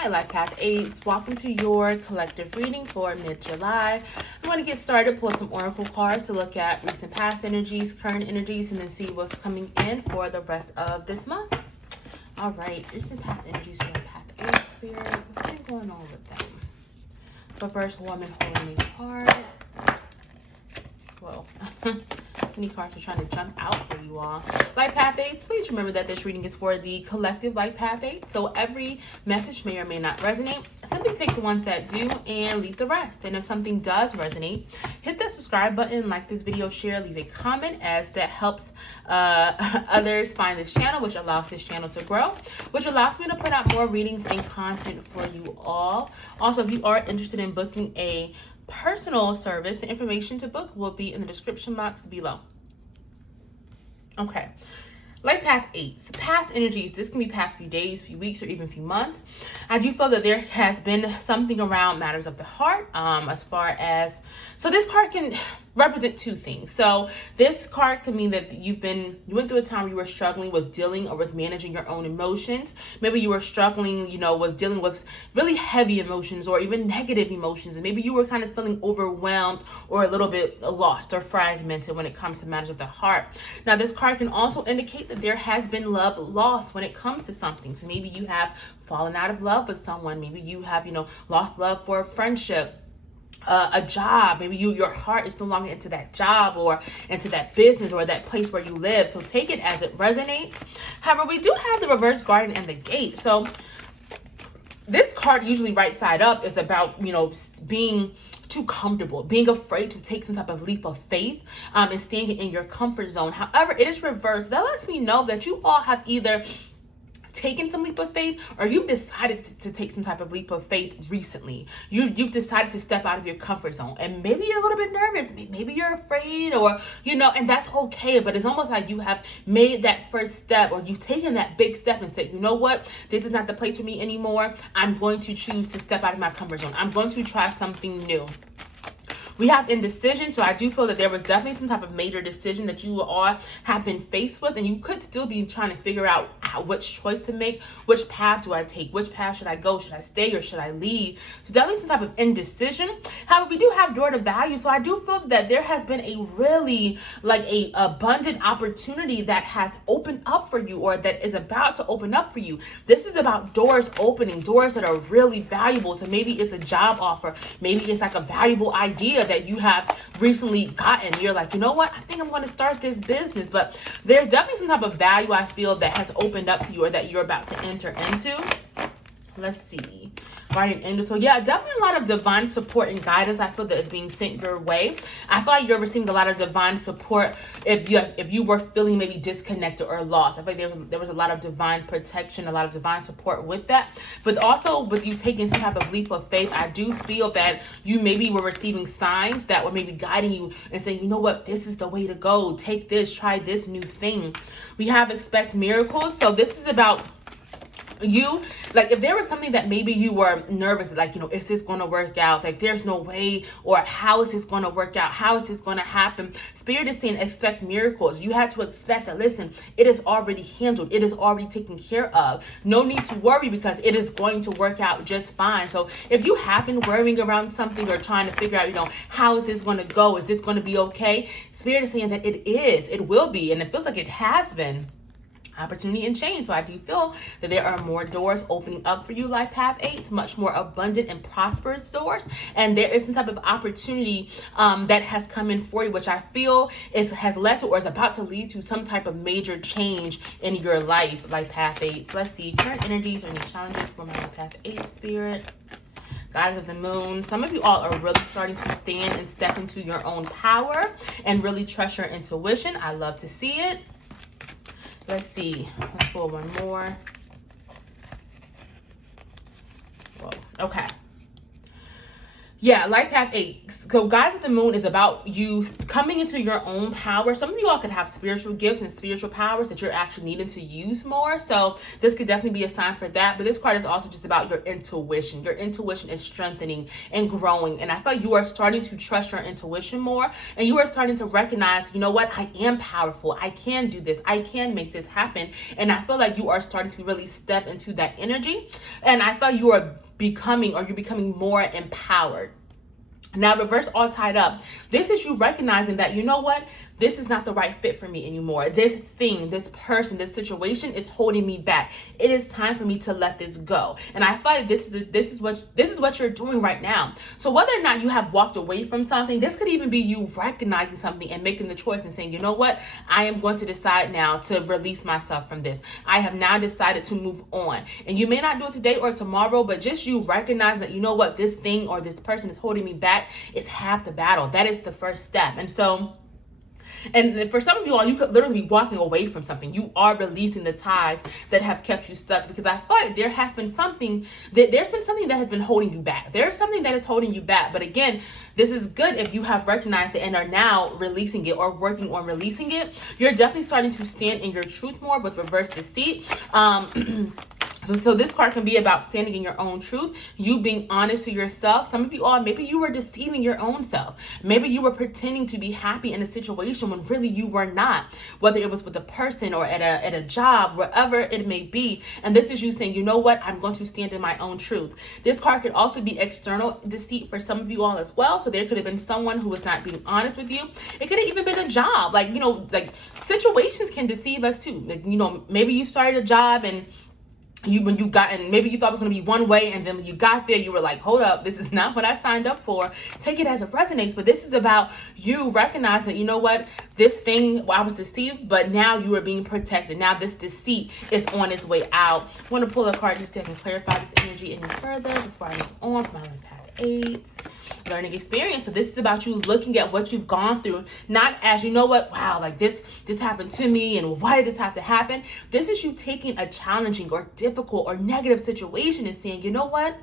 Hi, Life Path 8s. Welcome to your collective reading for mid-July. I'm going to get started, pull some oracle cards to look at recent past energies, current energies, and then see what's coming in for the rest of this month. All right, recent past energies for Life Path 8 Spirit. What's been going on with them? So first, woman holding a card. Whoa. Any cards are trying to jump out for you all. Life Path 8s, please remember that this reading is for the collective Life Path 8. So every message may or may not resonate. Simply take the ones that do and leave the rest. And if something does resonate, hit that subscribe button, like this video, share, leave a comment, as that helps others find this channel, which allows this channel to grow, which allows me to put out more readings and content for you all. Also, if you are interested in booking a personal service, the information to book will be in the description box below. Okay, Life Path 8s, past energies. This can be past few days, few weeks, or even few months. I do feel that there has been something around matters of the heart, as far as, so this card can represent two things. So this card can mean that you went through a time where you were struggling with dealing or with managing your own emotions. Maybe you were struggling, with dealing with really heavy emotions or even negative emotions. And maybe you were kind of feeling overwhelmed or a little bit lost or fragmented when it comes to matters of the heart. Now, this card can also indicate that there has been love lost when it comes to something. So maybe you have fallen out of love with someone. Maybe you have, lost love for a friendship, a job. Maybe your heart is no longer into that job or into that business or that place where you live. So take it as it resonates. However, we do have the reverse garden and the gate. So this card, usually right side up, is about, being too comfortable, being afraid to take some type of leap of faith, and staying in your comfort zone. However, it is reversed. That lets me know that you all have either taken some leap of faith, or you've decided to take some type of leap of faith recently. You've decided to step out of your comfort zone, and maybe you're a little bit nervous, maybe you're afraid, or and that's okay. But it's almost like you have made that first step, or you've taken that big step and said, you know what, this is not the place for me anymore. I'm going to choose to step out of my comfort zone. I'm going to try something new. We have indecision, so I do feel that there was definitely some type of major decision that you all have been faced with, and you could still be trying to figure out which choice to make. Which path do I take? Which path should I go? Should I stay or should I leave? So definitely some type of indecision. However, we do have door to value, so I do feel that there has been a really a abundant opportunity that has opened up for you, or that is about to open up for you. This is about doors opening, doors that are really valuable. So maybe it's a job offer, maybe it's like a valuable idea that you have recently gotten. You're like, you know what, I think I'm going to start this business. But there's definitely some type of value, I feel, that has opened up to you, or that you're about to enter into. Let's see. Guardian angel. So yeah, definitely a lot of divine support and guidance I feel that is being sent your way. I feel like you're receiving a lot of divine support if you were feeling maybe disconnected or lost. I feel like there was a lot of divine protection, a lot of divine support with that. But also with you taking some type of leap of faith, I do feel that you maybe were receiving signs that were maybe guiding you and saying, you know what, this is the way to go. Take this, try this new thing. We have expect miracles. So this is about you, if there was something that maybe you were nervous, is this going to work out? There's no way, or how is this going to work out? How is this going to happen? Spirit is saying expect miracles. You had to expect that, listen, it is already handled. It is already taken care of. No need to worry, because it is going to work out just fine. So if you have been worrying around something or trying to figure out, how is this going to go? Is this going to be okay? Spirit is saying that it will be, and it feels like it has been. Opportunity and change. So I do feel that there are more doors opening up for you, Life Path 8, much more abundant and prosperous doors. And there is some type of opportunity that has come in for you, which I feel has led to, or is about to lead to, some type of major change in your life, Life Path 8. So let's see, current energies or any challenges for my Life Path 8 spirit. Goddess of the moon. Some of you all are really starting to stand and step into your own power and really trust your intuition. I love to see it. Let's see. Let's pull one more. Whoa. Okay. Yeah, life path 8. So guys at the moon is about you coming into your own power. Some of you all could have spiritual gifts and spiritual powers that you're actually needing to use more. So this could definitely be a sign for that. But this card is also just about your intuition. Your intuition is strengthening and growing. And I feel like you are starting to trust your intuition more. And you are starting to recognize, you know what? I am powerful. I can do this. I can make this happen. And I feel like you are starting to really step into that energy. And I feel you are you're becoming more empowered. Now, reverse all tied up. This is you recognizing that, you know what? This is not the right fit for me anymore. This thing, this person, this situation is holding me back. It is time for me to let this go. And I feel like this is what you're doing right now. So whether or not you have walked away from something, this could even be you recognizing something and making the choice and saying, you know what? I am going to decide now to release myself from this. I have now decided to move on. And you may not do it today or tomorrow, but just you recognize that, you know what? This thing or this person is holding me back. It's half the battle. That is the first step. And so, and for some of you all, you could literally be walking away from something. You are releasing the ties that have kept you stuck, because I feel like there's been something that has been holding you back. There's something that is holding you back. But again, this is good if you have recognized it and are now releasing it or working on releasing it. You're definitely starting to stand in your truth more with reverse deceit. So this card can be about standing in your own truth, you being honest to yourself. Some of you all, maybe you were deceiving your own self. Maybe you were pretending to be happy in a situation when really you were not, whether it was with a person or at a job, wherever it may be. And this is you saying, you know what? I'm going to stand in my own truth. This card could also be external deceit for some of you all as well. So there could have been someone who was not being honest with you. It could have even been a job. Like, you know, like situations can deceive us too. Like, you know, maybe you started a job and maybe you thought it was going to be one way, and then when you got there, you were like, hold up, this is not what I signed up for. Take it as it resonates. But this is about you recognizing that, you know what, this thing, well, I was deceived, but now you are being protected. Now this deceit is on its way out. I want to pull a card just so I can clarify this energy any further before I move on from my life path 8. Learning experience. So this is about you looking at what you've gone through, not as, you know what, wow, like this happened to me and why did this have to happen? This is you taking a challenging or difficult or negative situation and saying, you know what?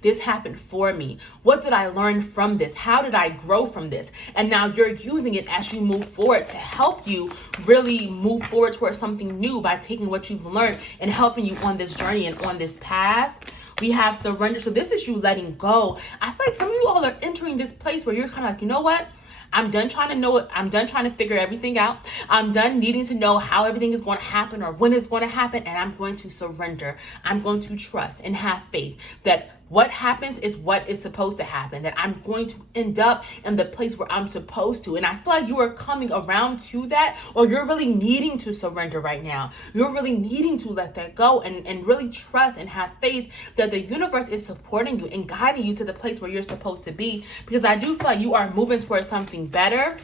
This happened for me. What did I learn from this? How did I grow from this? And now you're using it as you move forward to help you really move forward towards something new by taking what you've learned and helping you on this journey and on this path. We have surrender. So this is you letting go. I feel like some of you all are entering this place where you're kind of like, you know what? I'm done trying to know it. I'm done trying to figure everything out. I'm done needing to know how everything is going to happen or when it's going to happen. And I'm going to surrender. I'm going to trust and have faith that what happens is what is supposed to happen, that I'm going to end up in the place where I'm supposed to. And I feel like you are coming around to that, or you're really needing to surrender right now. You're really needing to let that go and really trust and have faith that the universe is supporting you and guiding you to the place where you're supposed to be. Because I do feel like you are moving towards something better.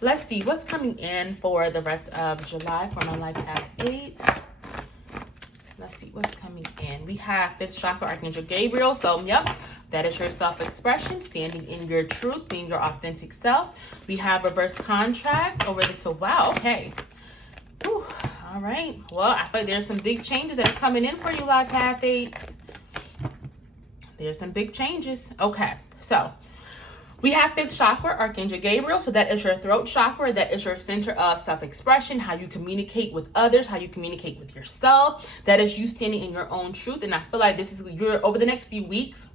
Let's see what's coming in for the rest of July for my life path 8. Let's see what's coming in. We have 5th chakra, Archangel Gabriel. So, yep, that is your self-expression, standing in your truth, being your authentic self. We have reverse contract over this. So, wow, okay. Whew, all right. Well, I feel like there's some big changes that are coming in for you, life path 8s. There's some big changes. Okay, so we have 5th chakra, Archangel Gabriel. So that is your throat chakra. That is your center of self-expression, how you communicate with others, how you communicate with yourself. That is you standing in your own truth. And I feel like this is over the next few weeks.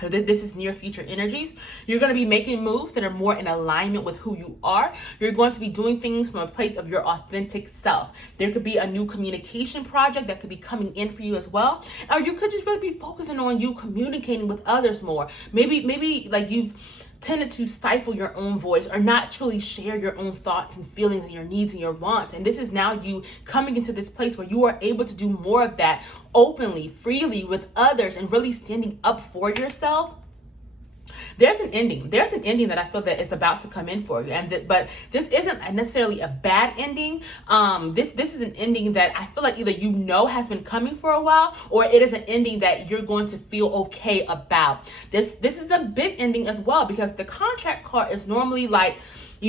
This is near future energies. You're going to be making moves that are more in alignment with who you are. You're going to be doing things from a place of your authentic self. There could be a new communication project that could be coming in for you as well. Or you could just really be focusing on you communicating with others more. Maybe like you've tended to stifle your own voice or not truly share your own thoughts and feelings and your needs and your wants. And this is now you coming into this place where you are able to do more of that openly, freely with others and really standing up for yourself. There's an ending that I feel that is about to come in for you, but this isn't necessarily a bad ending. This is an ending that I feel like either has been coming for a while, or it is an ending that you're going to feel okay about. This is a big ending as well, because the contract card is normally like,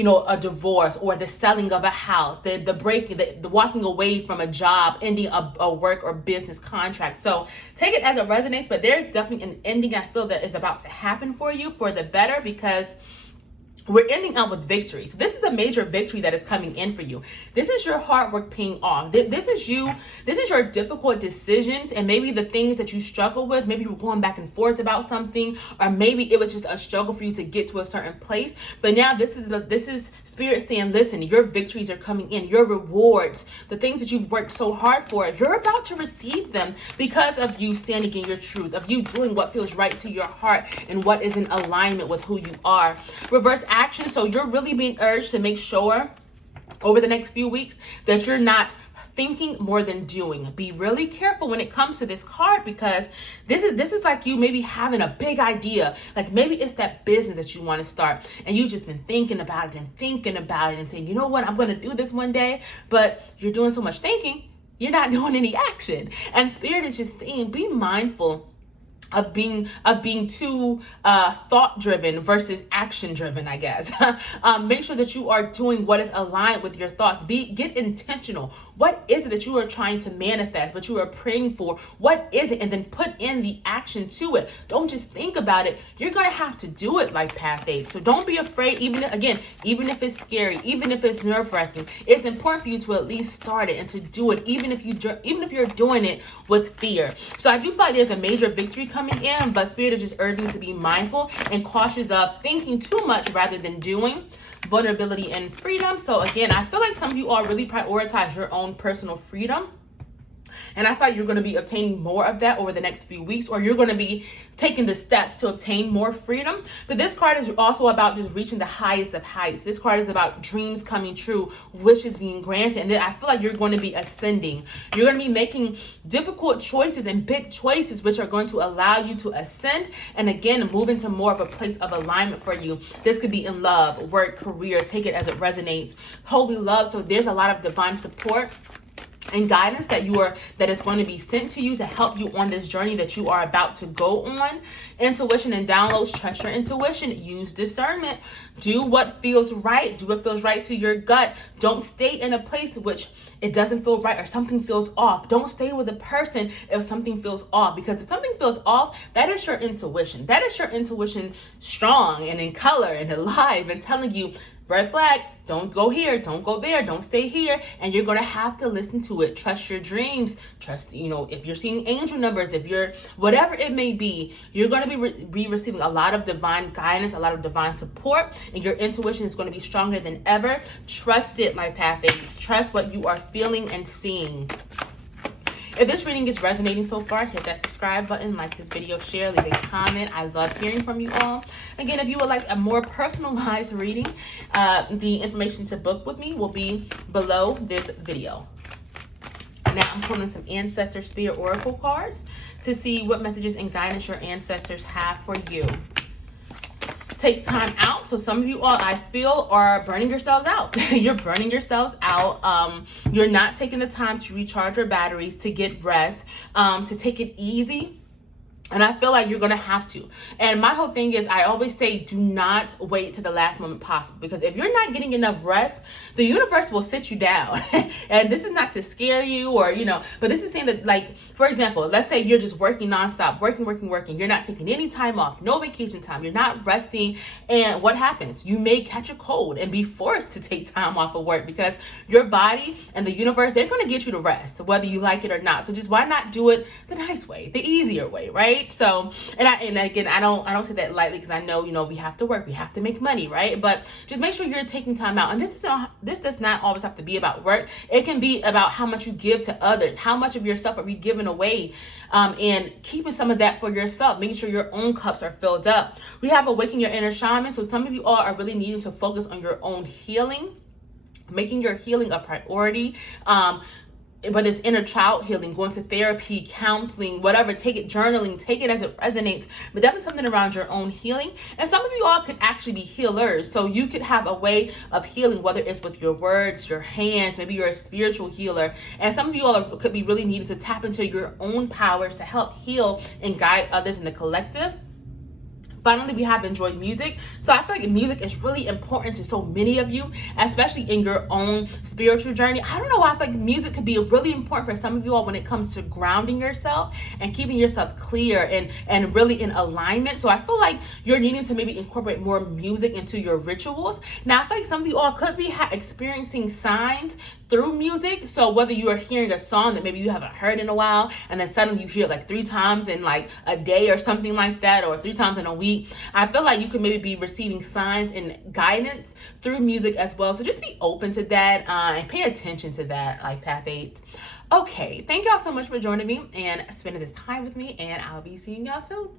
a divorce or the selling of a house, the breaking, the walking away from a job, ending a work or business contract. So take it as it resonates, but there's definitely an ending I feel that is about to happen for you for the better, because we're ending up with victory. So this is a major victory that is coming in for you. This is your hard work paying off. This is your difficult decisions, and maybe the things that you struggle with. Maybe you were going back and forth about something, or maybe it was just a struggle for you to get to a certain place. But now this is Spirit saying, listen, your victories are coming in. Your rewards, the things that you've worked so hard for, you're about to receive them because of you standing in your truth, of you doing what feels right to your heart and what is in alignment with who you are. Reverse action. So you're really being urged to make sure over the next few weeks that you're not thinking more than doing. Be really careful when it comes to this card, because this is like you maybe having a big idea. Like maybe it's that business that you want to start, and you've just been thinking about it and saying, you know what, I'm going to do this one day, but you're doing so much thinking, you're not doing any action. And Spirit is just saying, be mindful of being too thought driven versus action driven, I guess. Make sure that you are doing what is aligned with your thoughts. Get intentional. What is it that you are trying to manifest, what you are praying for? What is it? And then put in the action to it. Don't just think about it. You're going to have to do it, like Path 8. So don't be afraid, even if it's scary, even if it's nerve-wracking. It's important for you to at least start it and to do it, even if you're doing it with fear. So I do feel like there's a major victory coming in, but Spirit is just urging you to be mindful and cautious of thinking too much rather than doing. Vulnerability and freedom. So again, I feel like some of you all really prioritize your own personal freedom. And I thought you're going to be obtaining more of that over the next few weeks, or you're going to be taking the steps to obtain more freedom. But this card is also about just reaching the highest of heights. This card is about dreams coming true, wishes being granted. And then I feel like you're going to be ascending. You're going to be making difficult choices and big choices, which are going to allow you to ascend and again, move into more of a place of alignment for you. This could be in love, work, career. Take it as it resonates. Holy love. So there's a lot of divine support and guidance that is going to be sent to you to help you on this journey that you are about to go on. Intuition and downloads. Trust your intuition. Use discernment. Do what feels right. Do what feels right to your gut. Don't stay in a place which it doesn't feel right or something feels off. Don't stay with a person if something feels off, because if something feels off, that is your intuition. That is your intuition strong and in color and alive and telling you, red flag, don't go here, don't go there, don't stay here. And you're going to have to listen to it. Trust your dreams. Trust, if you're seeing angel numbers, if you're, whatever it may be, you're going to be receiving a lot of divine guidance, a lot of divine support, and your intuition is going to be stronger than ever. Trust it, my Path 8s. Trust what you are feeling and seeing. If this reading is resonating so far, hit that subscribe button, like this video, share, leave a comment. I love hearing from you all. Again, if you would like a more personalized reading, the information to book with me will be below this video. Now I'm pulling some Ancestor Spirit Oracle cards to see what messages and guidance your ancestors have for you. Take time out. So some of you all, I feel, are burning yourselves out. You're burning yourselves out. You're not taking the time to recharge your batteries, to get rest, to take it easy. And I feel like you're going to have to. And my whole thing is, I always say, do not wait to the last moment possible. Because if you're not getting enough rest, the universe will sit you down. And this is not to scare you or, but this is saying that, like, for example, let's say you're just working nonstop, working. You're not taking any time off, no vacation time. You're not resting. And what happens? You may catch a cold and be forced to take time off of work, because your body and the universe, they're going to get you to rest, whether you like it or not. So just why not do it the nice way, the easier way, right? So, and again, I don't say that lightly, because I know, we have to work, we have to make money, right? But just make sure you're taking time out. And this does not always have to be about work. It can be about how much you give to others. How much of yourself are you giving away? And keeping some of that for yourself, making sure your own cups are filled up. We have Awaken Your Inner Shaman. So some of you all are really needing to focus on your own healing, making your healing a priority. Whether it's inner child healing, going to therapy, counseling, whatever, take it, journaling, take it as it resonates, but definitely something around your own healing. And some of you all could actually be healers. So you could have a way of healing, whether it's with your words, your hands, maybe you're a spiritual healer. And some of you all could be really needing to tap into your own powers to help heal and guide others in the collective. Finally, we have enjoyed music. So I feel like music is really important to so many of you, especially in your own spiritual journey. I don't know why I feel like music could be really important for some of you all when it comes to grounding yourself and keeping yourself clear and really in alignment. So I feel like you're needing to maybe incorporate more music into your rituals. Now, I feel like some of you all could be experiencing signs through music. So whether you are hearing a song that maybe you haven't heard in a while, and then suddenly you hear it like 3 times in like a day or something like that, or 3 times in a week, I feel like you could maybe be receiving signs and guidance through music as well. So just be open to that and pay attention to that, like Path 8. Okay, thank y'all so much for joining me and spending this time with me, and I'll be seeing y'all soon.